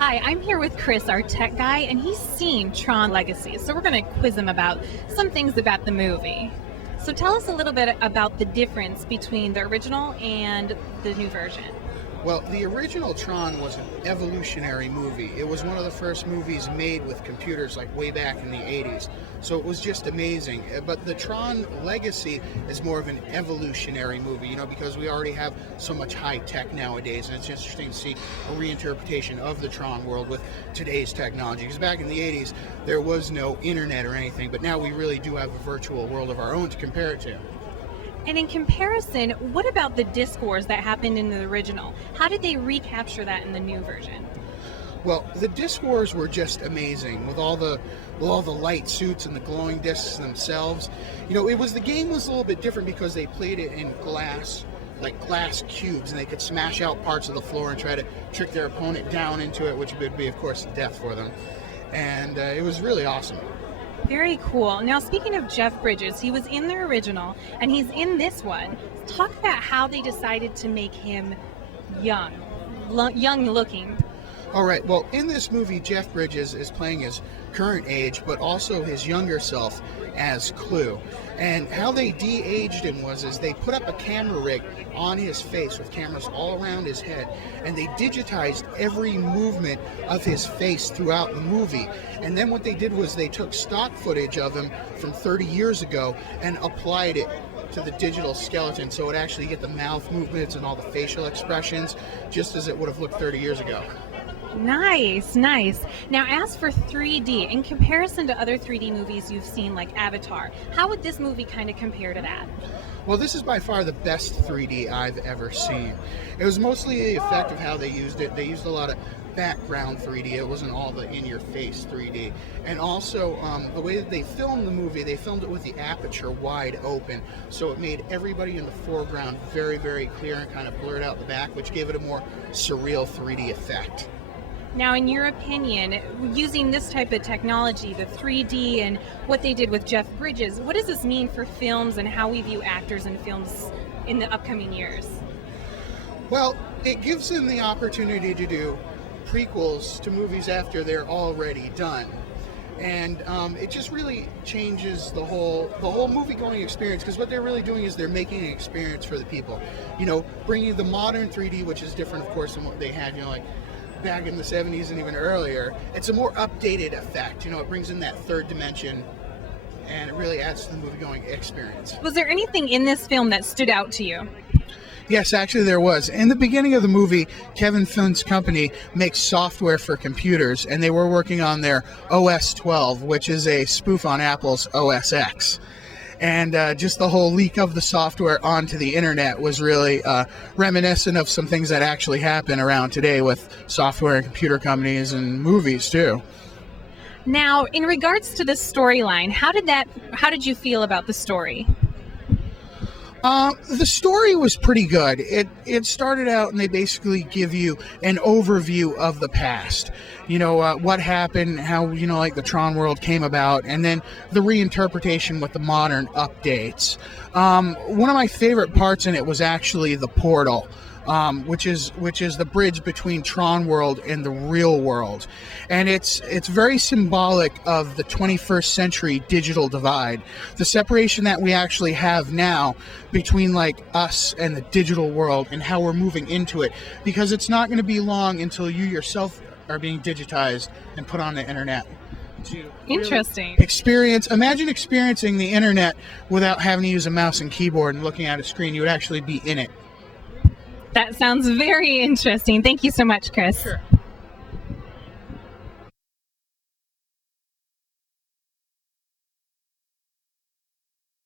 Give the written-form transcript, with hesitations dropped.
Hi, I'm here with Chris, our tech guy, and he's seen Tron Legacy, so we're going to quiz him about some things about the movie. So tell us a little bit about the difference between the original and the new version. Well, the original Tron was an evolutionary movie. It was one of the first movies made with computers like way back in the 80s. So it was just amazing. But the Tron Legacy is more of an evolutionary movie, because we already have so much high tech nowadays. And it's interesting to see a reinterpretation of the Tron world with today's technology. Because back in the 80s, there was no internet or anything. But now we really do have a virtual world of our own to compare it to. And in comparison, what about the disc wars that happened in the original? How did they recapture that in the new version? Well, the disc wars were just amazing with all the light suits and the glowing discs themselves. The game was a little bit different because they played it in glass, like glass cubes, and they could smash out parts of the floor and try to trick their opponent down into it, which would be, of course, death for them. And it was really awesome. Very cool. Now, speaking of Jeff Bridges, he was in the original and he's in this one. Talk about how they decided to make him young looking. All right. Well, in this movie, Jeff Bridges is playing his current age, but also his younger self as Clue. And how they de-aged him is they put up a camera rig on his face with cameras all around his head, and they digitized every movement of his face throughout the movie. And then what they did was they took stock footage of him from 30 years ago and applied it to the digital skeleton, so it actually get the mouth movements and all the facial expressions just as it would have looked 30 years ago. Nice. Now, as for 3D, in comparison to other 3D movies you've seen like Avatar, how would this movie kind of compare to that? Well, this is by far the best 3D I've ever seen. It was mostly the effect of how they used it. They used a lot of background 3D. It wasn't all the in-your-face 3D. And also, the way that they filmed the movie, they filmed it with the aperture wide open, so it made everybody in the foreground very, very clear and kind of blurred out the back, which gave it a more surreal 3D effect. Now, in your opinion, using this type of technology, the 3D and what they did with Jeff Bridges, what does this mean for films and how we view actors in films in the upcoming years? Well, it gives them the opportunity to do prequels to movies after they're already done. And it just really changes the whole movie-going experience, because what they're really doing is they're making an experience for the people. Bringing the modern 3D, which is different, of course, than what they had, like back in the 70s and even earlier. It's a more updated effect. It brings in that third dimension, and it really adds to the movie-going experience. Was there anything in this film that stood out to you? Yes, actually there was. In the beginning of the movie, Kevin Finn's company makes software for computers, and they were working on their OS 12, which is a spoof on Apple's OS X. And just the whole leak of the software onto the internet was really reminiscent of some things that actually happen around today with software and computer companies and movies too. Now, in regards to the storyline, how did you feel about the story? The story was pretty good. It started out and they basically give you an overview of the past. What happened, how, like the Tron world came about, and then the reinterpretation with the modern updates. One of my favorite parts in it was actually the portal. Which is the bridge between Tron world and the real world, and it's very symbolic of the 21st century digital divide, the separation that we actually have now between like us and the digital world, and how we're moving into it, because it's not going to be long until you yourself are being digitized and put on the internet. Interesting. Imagine experiencing the internet without having to use a mouse and keyboard and looking at a screen. You would actually be in it. That sounds very interesting. Thank you so much, Chris. Sure.